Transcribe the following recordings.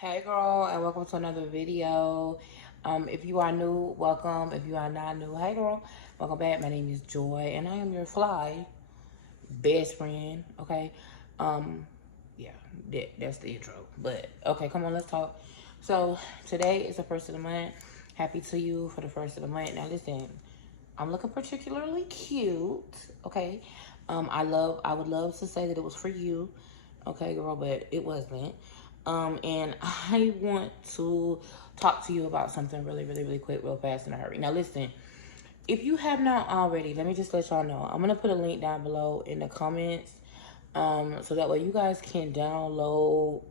Hey girl, and welcome to another video. If you are new, welcome. If you are not new, hey girl, welcome back. My name is Joy, and I am your fly best friend. Okay, yeah, that's the intro. But okay, come on, let's talk. So today is the first of the month. Happy to you for the first of the month. Now listen, I'm looking particularly cute. Okay, I would love to say that it was for you. Okay, girl, but it wasn't. And I want to talk to you about something really quick, real fast, in a hurry. Now, listen, if you have not already, let me just let y'all know. I'm gonna put a link down below in the comments, so that way you guys can download.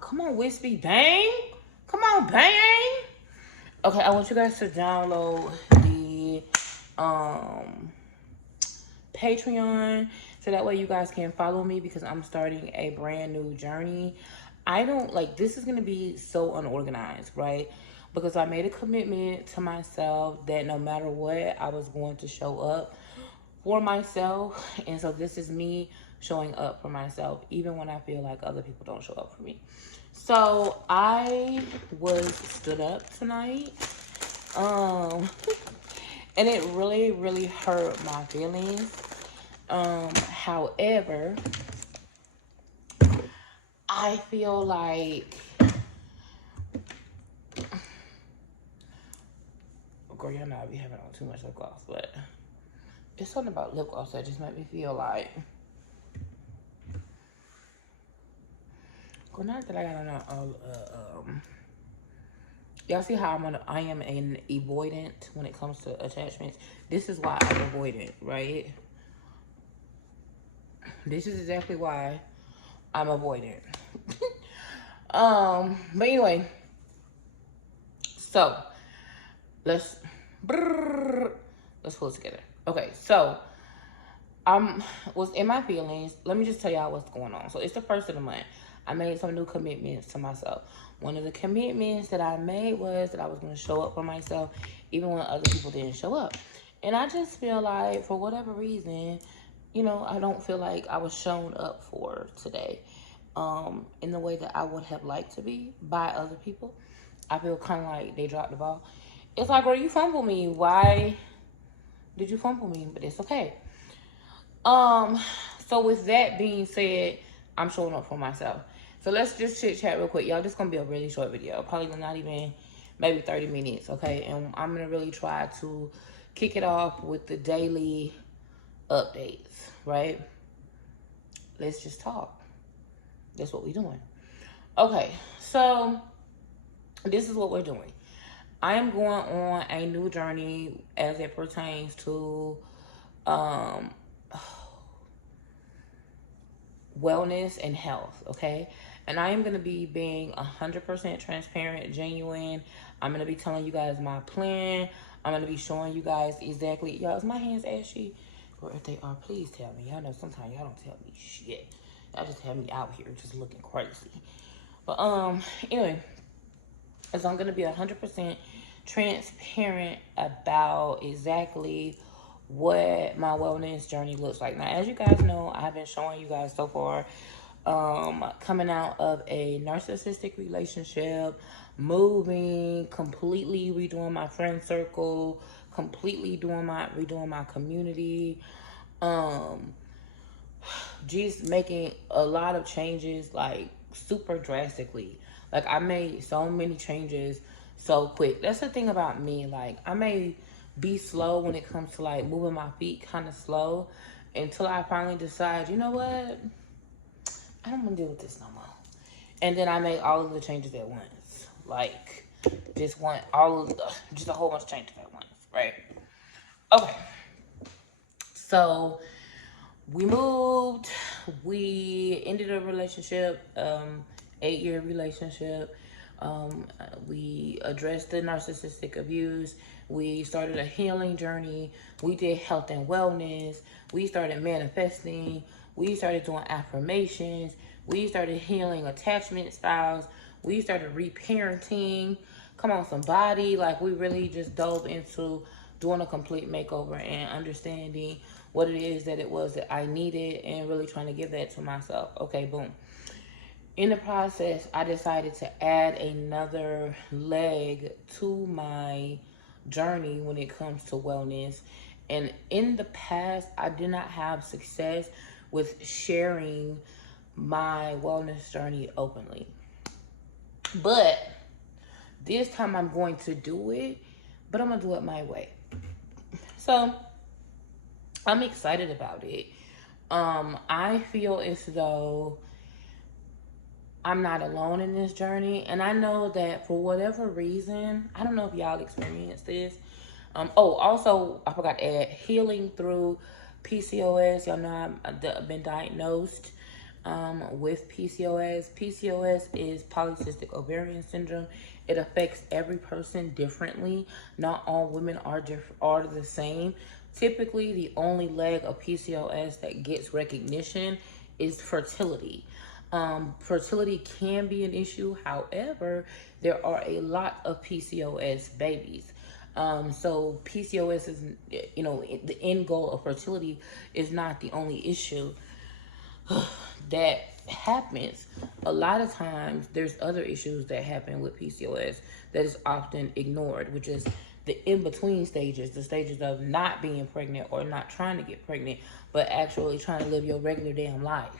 Come on, Wispy, bang! Come on, bang! Okay, I want you guys to download the Patreon, so that way you guys can follow me because I'm starting a brand new journey. I don't like this is going to be so unorganized, right? Because I made a commitment to myself that no matter what, I was going to show up for myself. And so this is me showing up for myself, even when I feel like other people don't show up for me. So I was stood up tonight. Um, and it really hurt my feelings. However, I feel like, girl, y'all know I be having on too much lip gloss, but it's something about lip gloss that just made me feel like, girl, not that I got on y'all see how I am an avoidant when it comes to attachments. This is why I'm avoidant, right? This is exactly why I'm avoidant. But anyway, so let's let's pull it together. Okay, so was in my feelings. Let me just tell y'all what's going on. So it's the first of the month. I made some new commitments to myself. One of the commitments that I made was that I was going to show up for myself even when other people didn't show up. And I just feel like for whatever reason, I don't feel like I was shown up for today in the way that I would have liked to be by other people. I feel kind of like they dropped the ball. It's like, girl, you fumbled me. Why did you fumble me? But it's okay. Um, so with that being said, I'm showing up for myself. So let's just chit chat real quick. Y'all, this is gonna be a really short video. Probably not even maybe 30 minutes, okay? And I'm gonna really try to kick it off with the daily updates, right? Let's just talk. That's what we're doing. Okay, so this is what we're doing. I am going on a new journey as it pertains to um wellness and health, okay? And I am going to be being 100% transparent, genuine. I'm going to be telling you guys my plan. I'm going to be showing you guys exactly. Y'all, is my hands ashy? Or if they are, please tell me. Y'all know sometimes y'all don't tell me shit. Y'all just have me out here just looking crazy. But anyway, so I'm going to be 100% transparent about exactly what my wellness journey looks like. Now, as you guys know, I've been showing you guys so far coming out of a narcissistic relationship, moving, completely redoing my friend circle, completely redoing my community, just making a lot of changes, like super drastically. Like I made so many changes so quick. That's the thing about me. Like I may be slow when it comes to like moving my feet, kind of slow, until I finally decide, you know what, I don't want to deal with this no more. And then I make all of the changes at once. Like just a whole bunch of changes at once, right? Okay. So we moved, we ended a relationship, 8-year relationship. We addressed the narcissistic abuse. We started a healing journey. We did health and wellness. We started manifesting. We started doing affirmations. We started healing attachment styles. We started reparenting. Come on, somebody. Like, we really just dove into doing a complete makeover and understanding what it is that it was that I needed and really trying to give that to myself. Okay, boom. In the process, I decided to add another leg to my journey when it comes to wellness. And in the past, I did not have success with sharing my wellness journey openly. But this time I'm going to do it, but I'm going to do it my way. So I'm excited about it. I feel as though I'm not alone in this journey. And I know that for whatever reason, I don't know if y'all experienced this. Also, I forgot to add healing through PCOS. Y'all know I've been diagnosed with PCOS. PCOS is polycystic ovarian syndrome. It affects every person differently. Not all women are the same. Typically, the only leg of PCOS that gets recognition is fertility. Fertility can be an issue. However, there are a lot of PCOS babies. So PCOS is, the end goal of fertility is not the only issue that happens. A lot of times there's other issues that happen with PCOS that is often ignored, which is the in-between stages, the stages of not being pregnant or not trying to get pregnant, but actually trying to live your regular damn life,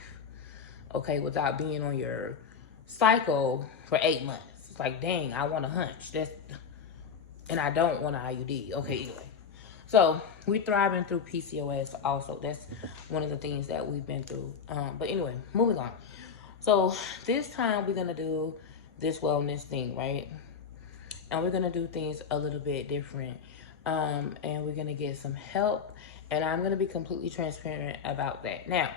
okay, without being on your cycle for 8 months. It's like, dang, I want a hunch. And I don't want an IUD. Okay, anyway. So we thriving through PCOS also. That's one of the things that we've been through. But anyway, moving on. So this time we're gonna do this wellness thing, right? And we're gonna do things a little bit different. And we're gonna get some help. And I'm gonna be completely transparent about that. Now,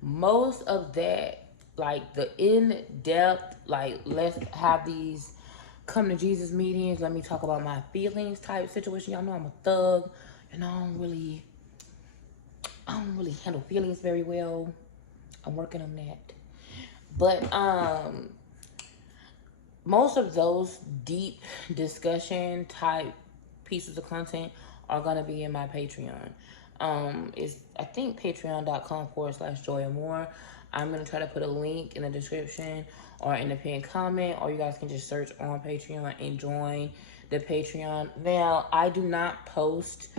most of that, like the in-depth, like let's have these come to Jesus meetings, let me talk about my feelings type situation. Y'all know I'm a thug, and I don't really handle feelings very well. I'm working on that. But most of those deep discussion type pieces of content are gonna be in my Patreon. It's I think patreon.com/Joy Amor. I'm gonna try to put a link in the description or in the pinned comment, or you guys can just search on Patreon and join the Patreon. Now, I do not post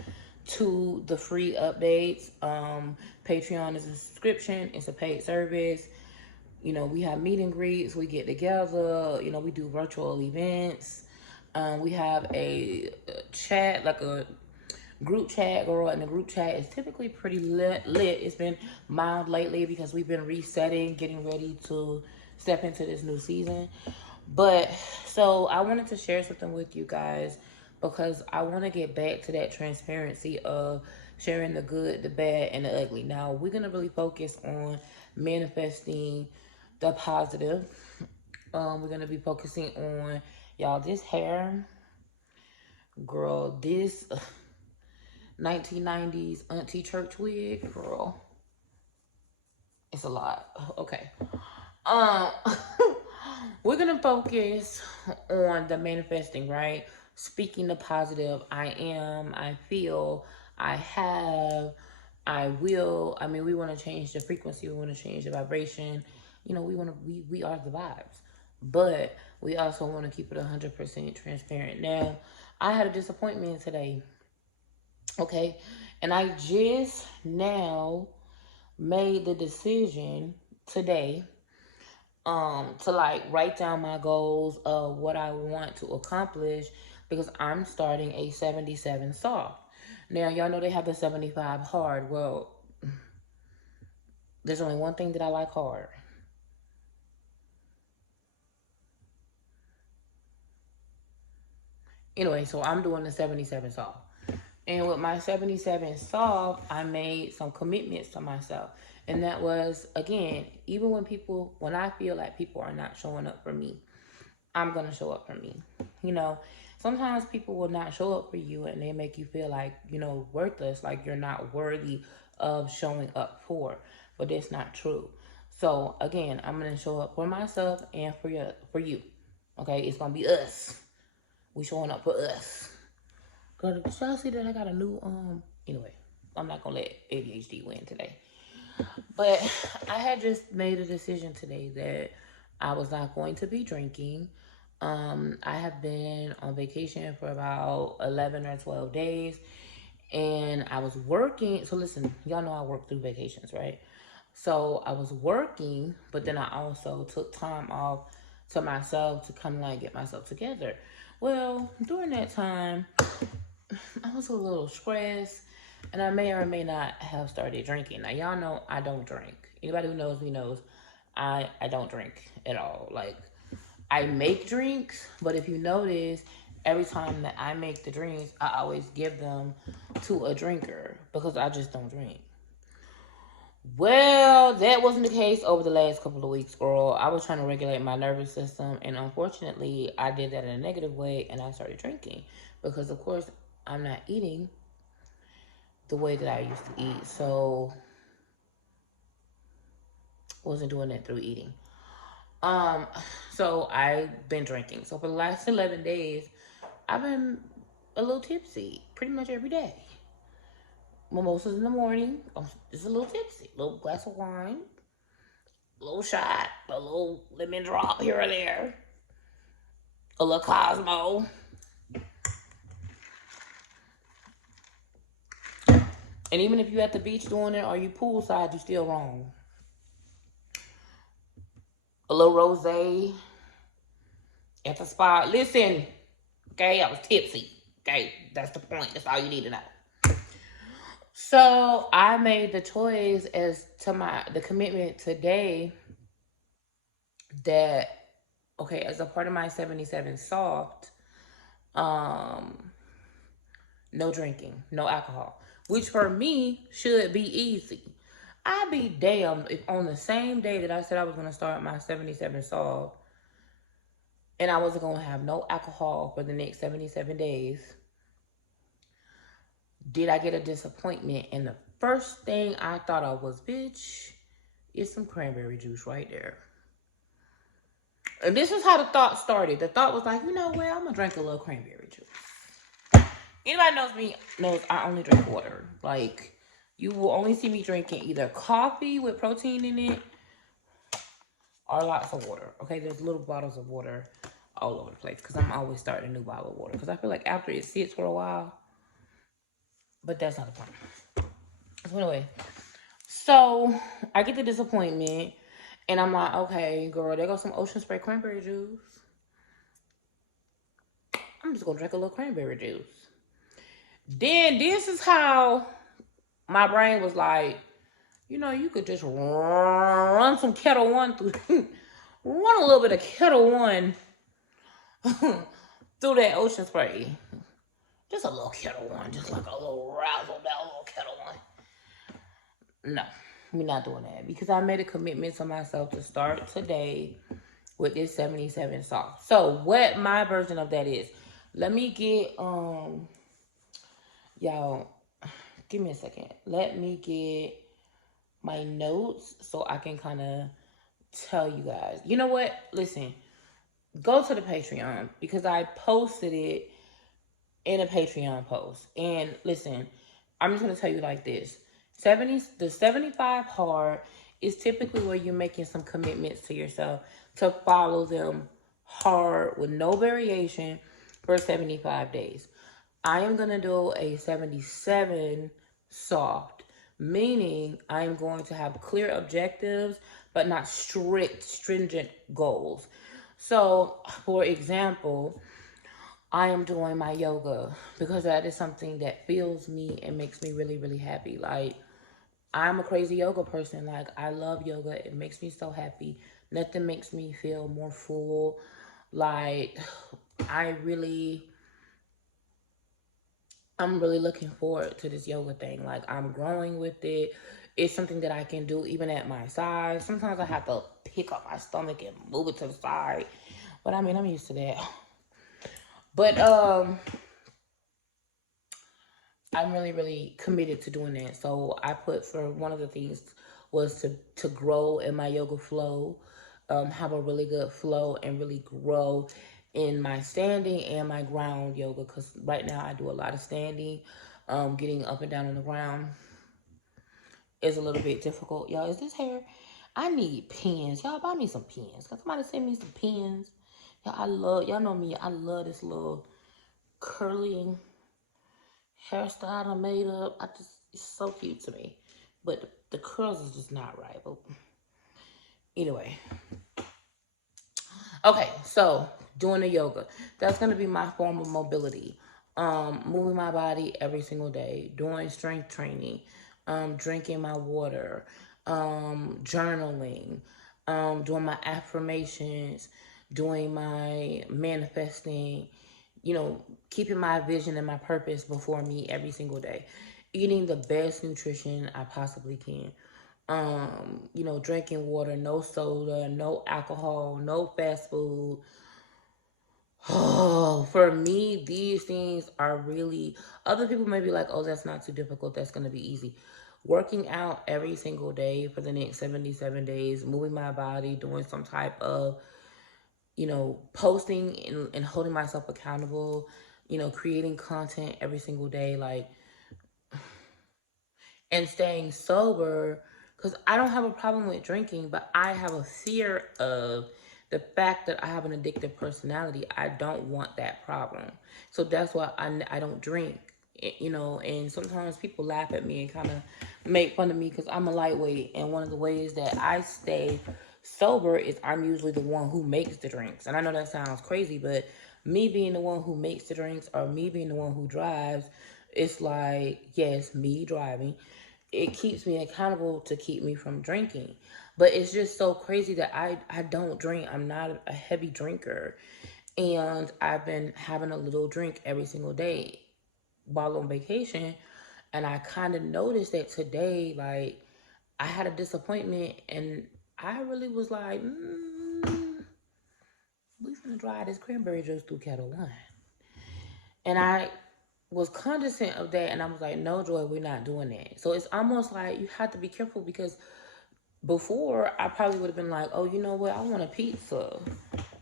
to the free updates. Patreon is a subscription, it's a paid service. We have meet and greets, we get together, we do virtual events. We have a chat, like a group chat, girl, and the group chat is typically pretty lit. It's been mild lately because we've been resetting, getting ready to step into this new season. But so I wanted to share something with you guys because I want to get back to that transparency of sharing the good, the bad, and the ugly. Now, we're going to really focus on manifesting the positive. We're going to be focusing on, y'all, this hair, girl, this 1990s auntie church wig, girl. It's a lot. Okay. We're gonna focus on the manifesting, right? Speaking the positive. I am, I feel, I have, I will. I mean, we want to change the frequency, we want to change the vibration. We are the vibes. But we also want to keep it 100% transparent. Now, I had a disappointment today. Okay, and I just now made the decision today to like write down my goals of what I want to accomplish because I'm starting a 77 soft. Now, y'all know they have the 75 hard. Well, there's only one thing that I like hard. Anyway, so I'm doing the 77 soft. And with my 77 soft, I made some commitments to myself. And that was, again, even when I feel like people are not showing up for me, I'm going to show up for me. Sometimes people will not show up for you and they make you feel like, worthless, like you're not worthy of showing up for. But that's not true. So, again, I'm going to show up for myself and for you. Okay? It's going to be us. We showing up for us. Girl, did y'all see that I got a new, anyway, I'm not going to let ADHD win today. But I had just made a decision today that I was not going to be drinking. I have been on vacation for about 11 or 12 days, and I was working. So listen, y'all know I work through vacations, right? So I was working, but then I also took time off to myself to kind of like get myself together. Well, during that time, I was a little stressed, and I may or may not have started drinking. Now, y'all know I don't drink. Anybody who knows me knows I don't drink at all. Like, I make drinks, but if you notice, every time that I make the drinks, I always give them to a drinker because I just don't drink. Well, that wasn't the case over the last couple of weeks, girl. I was trying to regulate my nervous system, and unfortunately, I did that in a negative way, and I started drinking because, of course, I'm not eating the way that I used to eat, so wasn't doing that through eating. Um, so I've been drinking. So for the last 11 days, I've been a little tipsy pretty much every day. Mimosas in the morning. I'm just a little tipsy. A little glass of wine. A little shot. A little lemon drop here or there. A little Cosmo. And even if you at the beach doing it or you poolside, you still wrong. A little rosé at the spot. Listen, okay, I was tipsy. Okay, that's the point. That's all you need to know. So I made the choice as to the commitment today that, okay, as a part of my 77 soft, no drinking, no alcohol, which for me should be easy. I'd be damned if on the same day that I said I was going to start my 77 soft and I wasn't going to have no alcohol for the next 77 days, did I get a disappointment? And the first thing I thought of was, bitch, it's some cranberry juice right there. And this is how the thought started. The thought was like, you know what? I'm going to drink a little cranberry juice. Anybody knows me knows I only drink water. Like, you will only see me drinking either coffee with protein in it or lots of water. Okay, there's little bottles of water all over the place because I'm always starting a new bottle of water. Because I feel like after it sits for a while, but that's not the point. So anyway, so I get the disappointment and I'm like, okay, girl, there goes some Ocean Spray cranberry juice. I'm just gonna drink a little cranberry juice. Then this is how my brain was like, you know, you could just run some Kettle One through, run a little bit of Kettle One through that Ocean Spray. Just a little Kettle One, just like a little razzle down, little Kettle One. No, we're not doing that because I made a commitment to myself to start today with this 77 soft. So what my version of that is, let me get, y'all, give me a second. Let me get my notes so I can kind of tell you guys. You know what? Listen, go to the Patreon because I posted it in a Patreon post. And listen, I'm just going to tell you like this. The 75 hard is typically where you're making some commitments to yourself to follow them hard with no variation for 75 days. I am going to do a 77 soft, meaning I am going to have clear objectives, but not strict, stringent goals. So, for example, I am doing my yoga because that is something that fills me and makes me really, really happy. Like, I'm a crazy yoga person. Like, I love yoga. It makes me so happy. Nothing makes me feel more full. Like, I'm really looking forward to this yoga thing. Like, I'm growing with it. It's something that I can do even at my size. Sometimes I have to pick up my stomach and move it to the side. But I mean, I'm used to that. But I'm really, really committed to doing that. So I put for one of the things was to grow in my yoga flow, have a really good flow and really grow in my standing and my ground yoga. Because right now I do a lot of standing, getting up and down on the ground is a little bit difficult. Y'all, is this hair? I need pens. Y'all buy me some pens. Can somebody send me some pens? Y'all know me. I love this little curly hairstyle I made up. It's so cute to me. But the curls is just not right. But anyway. Okay, so doing the yoga. That's gonna be my form of mobility. Moving my body every single day, doing strength training, drinking my water, journaling, doing my affirmations, doing my manifesting, keeping my vision and my purpose before me every single day, eating the best nutrition I possibly can. Drinking water, no soda, no alcohol, no fast food. Oh, for me, these things are really, other people may be like, oh, that's not too difficult. That's going to be easy. Working out every single day for the next 77 days, moving my body, doing some type of, posting and holding myself accountable, creating content every single day. Like, and staying sober, because I don't have a problem with drinking, but I have a fear of the fact that I have an addictive personality. I don't want that problem. So that's why I don't drink, and sometimes people laugh at me and kind of make fun of me because I'm a lightweight. And one of the ways that I stay sober is I'm usually the one who makes the drinks. And I know that sounds crazy, but me being the one who makes the drinks or me being the one who drives, it's like, yes, me driving, it keeps me accountable to keep me from drinking. But it's just so crazy that I don't drink. I'm not a heavy drinker. And I've been having a little drink every single day while on vacation. And I kind of noticed that today, like, I had a disappointment and I really was like, we finna dry this cranberry juice through Kettle One. And I was cognizant of that and I was like, no, Joy, we're not doing that. So it's almost like you have to be careful because before I probably would have been like, oh, you know what? I want a pizza.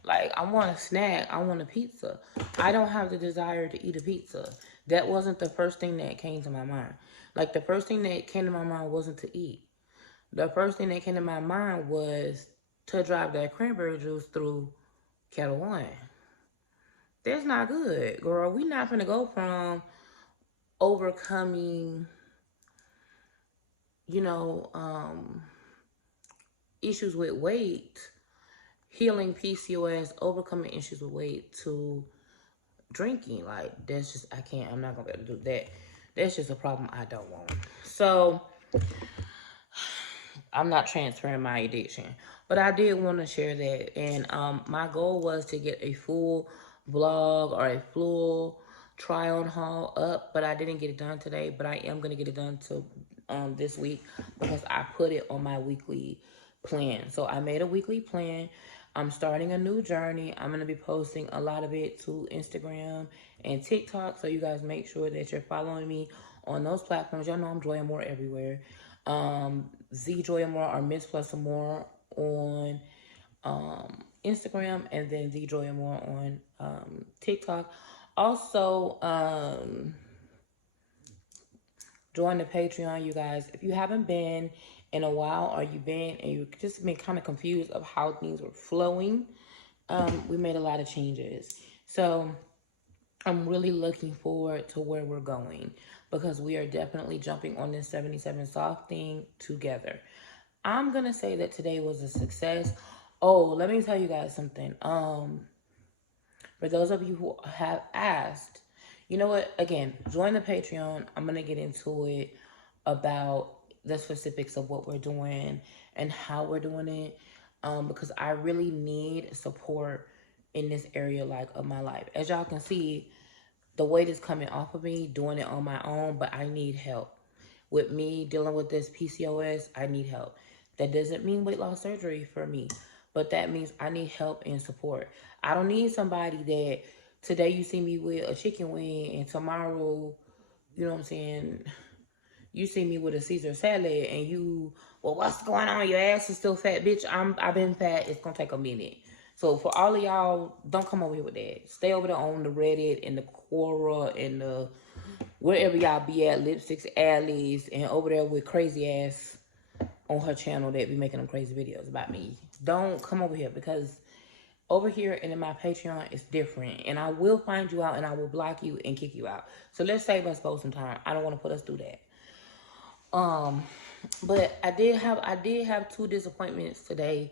Like, I want a snack. I want a pizza. I don't have the desire to eat a pizza. That wasn't the first thing that came to my mind. Like, the first thing that came to my mind wasn't to eat. The first thing that came to my mind was to drive that cranberry juice through Kettle One. That's not good, girl. We not gonna go from overcoming, you know, issues with weight, healing PCOS, overcoming issues with weight to drinking. Like, that's just, I can't, I'm not gonna be able to do that. That's just a problem I don't want. So I'm not transferring my addiction, but I did want to share that. And my goal was to get a full vlog or a full try on haul up, but I didn't get it done today. But I am gonna get it done to this week because I put it on my weekly plan. So I made a weekly plan. I'm starting a new journey. I'm going to be posting a lot of it to Instagram and TikTok. So you guys make sure that you're following me on those platforms. Y'all know I'm Joy Amor everywhere. Z Joy Amor or Miss Plus Amor on Instagram, and then Z Joy Amor on TikTok. Also, join the Patreon, you guys. If you haven't been in a while, or you've been and you've just been kind of confused of how things were flowing, we made a lot of changes. So I'm really looking forward to where we're going because we are definitely jumping on this 77 soft thing together. I'm gonna say that today was a success. Oh, let me tell you guys something. For those of you who have asked, you know what? Again, join the Patreon. I'm going to get into it about the specifics of what we're doing and how we're doing it, because I really need support in this area like of my life. As y'all can see, the weight is coming off of me, doing it on my own, but I need help. With me dealing with this PCOS, I need help. That doesn't mean weight loss surgery for me, but that means I need help and support. I don't need somebody that today you see me with a chicken wing and tomorrow, you know what I'm saying, you see me with a Caesar salad and you, well, what's going on? Your ass is still fat, bitch. I've been fat. It's gonna take a minute. So for all of y'all, don't come over here with that. Stay over there on the Reddit and the Quora and the wherever y'all be at, Lipsticks Alleys, and over there with crazy ass on her channel that be making them crazy videos about me. Don't come over here, because over here and in my Patreon it's different. And I will find you out and I will block you and kick you out. So let's save us both some time. I don't want to put us through that. But I did have 2 disappointments today,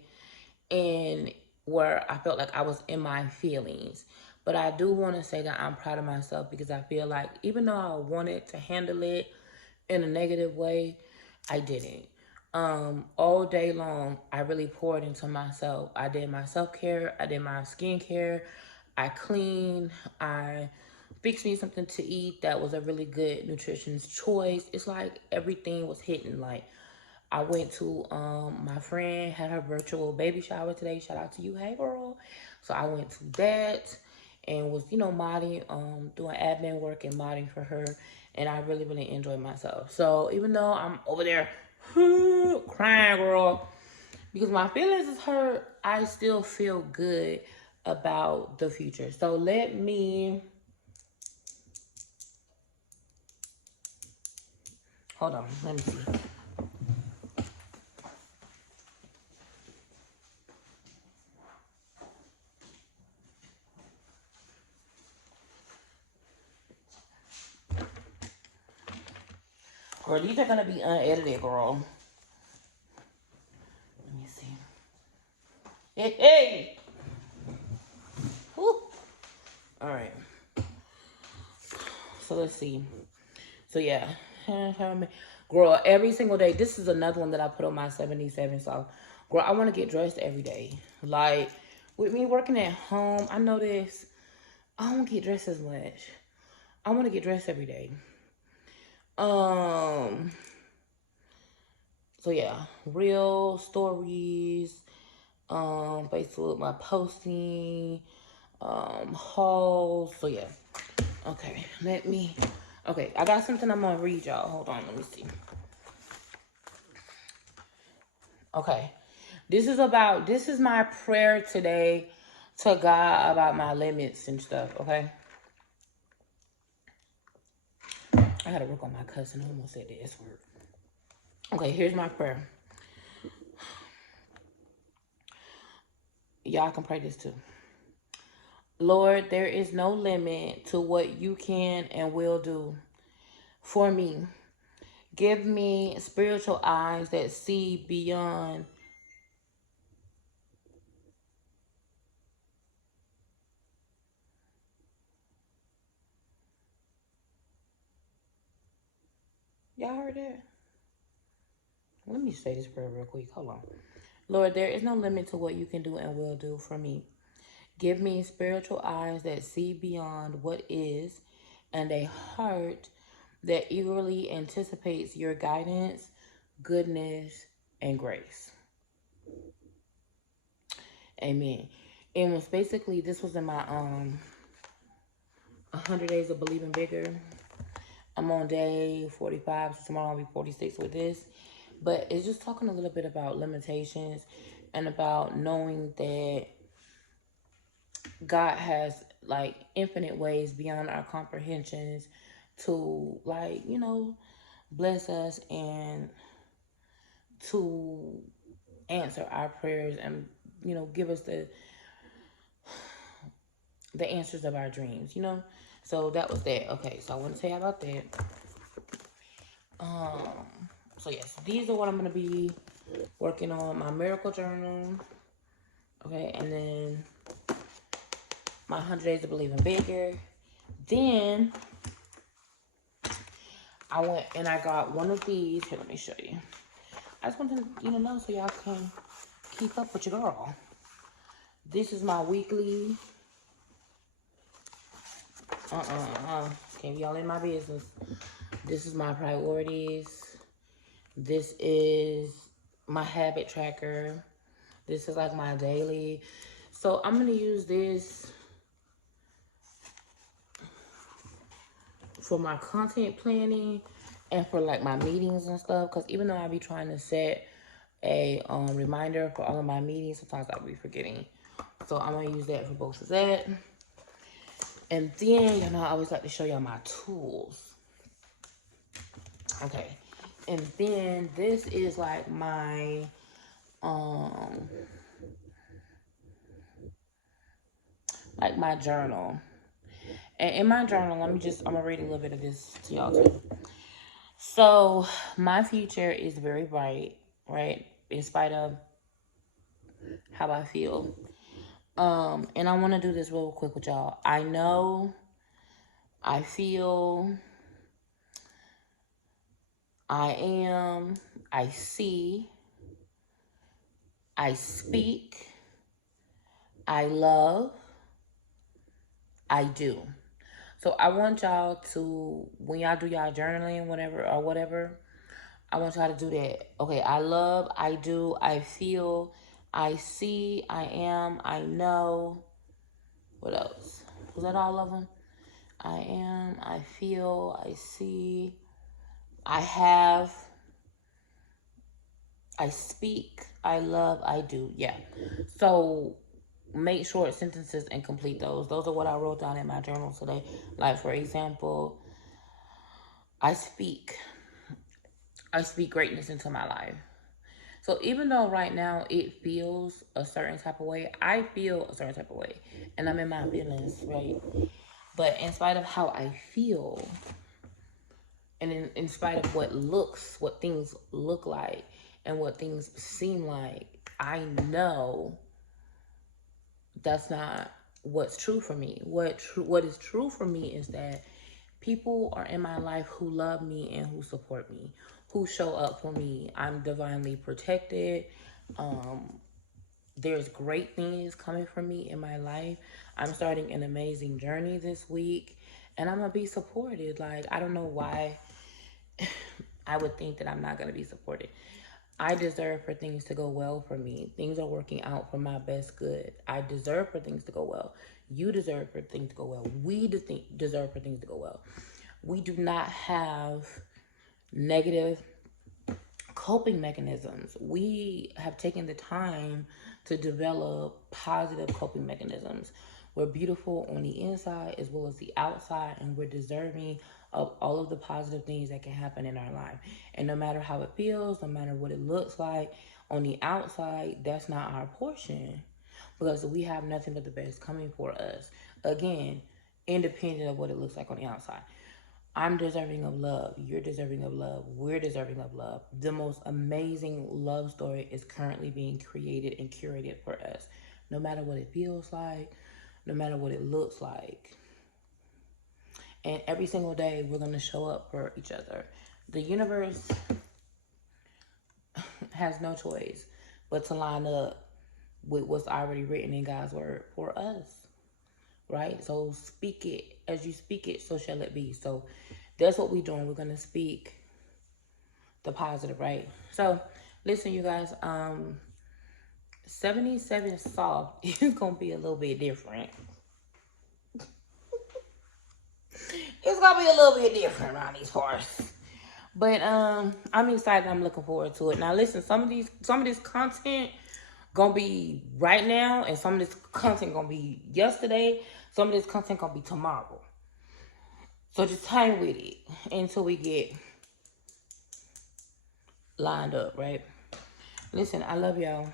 and where I felt like I was in my feelings. But I do want to say that I'm proud of myself, because I feel like even though I wanted to handle it in a negative way, I didn't. All day long, I really poured into myself. I did my self-care. I did my skincare. I cleaned. I fixed me something to eat that was a really good nutrition's choice. It's like everything was hitting. Like, I went to my friend had her virtual baby shower today. Shout out to you, hey girl. So I went to that and was, modding, doing admin work and modding for her, and I really, really enjoyed myself. So even though I'm over there crying, girl, because my feelings is hurt, I still feel good about the future. So let me hold on. Let me see. Girl, these are gonna be unedited, girl. Let me see. Hey! Woo. All right. So let's see. So yeah, girl, every single day. This is another one that I put on my 77. So, girl, I want to get dressed every day. Like, with me working at home, I notice I don't get dressed as much. I want to get dressed every day. So yeah, real stories, Facebook, my posting, hauls. So yeah. Okay, okay, I got something I'm gonna read y'all. Hold on, let me see. Okay, this is my prayer today to God about my limits and stuff, okay? I gotta work on my cussing. I almost said the S word. Okay, here's my prayer. Y'all can pray this too. Lord, there is no limit to what you can and will do for me. Give me spiritual eyes that see beyond y'all heard that? Let me say this prayer real quick. Hold on. Lord, there is no limit to what you can do and will do for me. Give me spiritual eyes that see beyond what is, and a heart that eagerly anticipates your guidance, goodness, and grace. Amen. And was basically, this was in my 100 Days of Believing Bigger. I'm on day 45, so tomorrow I'll be 46 with this. But it's just talking a little bit about limitations and about knowing that God has like infinite ways beyond our comprehensions to, like, bless us and to answer our prayers and, give us the answers of our dreams, So that was that. Okay, so I want to tell you about that. So yes, these are what I'm gonna be working on. My miracle journal. Okay, and then my 100 Days of Believing Bigger. Then I went and I got one of these. Here, let me show you. I just want to, know so y'all can keep up with your girl. This is my weekly. Can't be all in my business. This is my priorities. This is my habit tracker. This is like my daily. So I'm going to use this for my content planning and for like my meetings and stuff. Because even though I be trying to set a reminder for all of my meetings, sometimes I'll be forgetting. So I'm going to use that for both of that. And then, I always like to show y'all my tools. Okay. And then this is like my um journal. And in my journal, I'm gonna read a little bit of this to y'all too. So my future is very bright, right? In spite of how I feel. And I want to do this real quick with y'all. I know, I feel, I am, I see, I speak, I love, I do. So I want y'all to, when y'all do y'all journaling, whatever, I want y'all to do that. Okay, I love, I do, I feel, I see, I am, I know. What else? Was that all of them? I am, I feel, I see, I have, I speak, I love, I do. Yeah. So make short sentences and complete those. Those are what I wrote down in my journal today. Like, for example, I speak. I speak greatness into my life. So even though right now it feels a certain type of way, I feel a certain type of way. And I'm in my feelings, right? But in spite of how I feel, and in spite of what things look like and what things seem like, I know that's not what's true for me. What is true for me is that people are in my life who love me and who support me, who show up for me. I'm divinely protected. There's great things coming for me in my life. I'm starting an amazing journey this week, and I'm gonna be supported. Like, I don't know why I would think that I'm not gonna be supported. I deserve for things to go well for me. Things are working out for my best good. I deserve for things to go well. You deserve for things to go well. We deserve for things to go well. We do not have negative coping mechanisms. We have taken the time to develop positive coping mechanisms. We're beautiful on the inside as well as the outside, and we're deserving of all of the positive things that can happen in our life. And no matter how it feels, no matter what it looks like on the outside, that's not our portion, because we have nothing but the best coming for us. Again, independent of what it looks like on the outside. I'm deserving of love. You're deserving of love. We're deserving of love. The most amazing love story is currently being created and curated for us. No matter what it feels like, no matter what it looks like. And every single day, we're going to show up for each other. The universe has no choice but to line up with what's already written in God's word for us. Right? So speak it. As you speak it, so shall it be. So that's what we're doing. We're going to speak the positive, right? So listen, you guys, 77 soft is going to be a little bit different. It's going to be a little bit different around these parts. But I'm excited. I'm looking forward to it. Now listen, some of this content gonna be right now, and some of this content gonna be yesterday. Some of this content gonna be tomorrow. So just hang with it until we get lined up, right? Listen, I love y'all.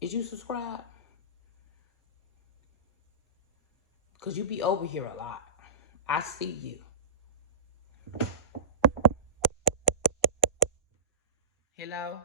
Did you subscribe? Because you be over here a lot. I see you. Hello?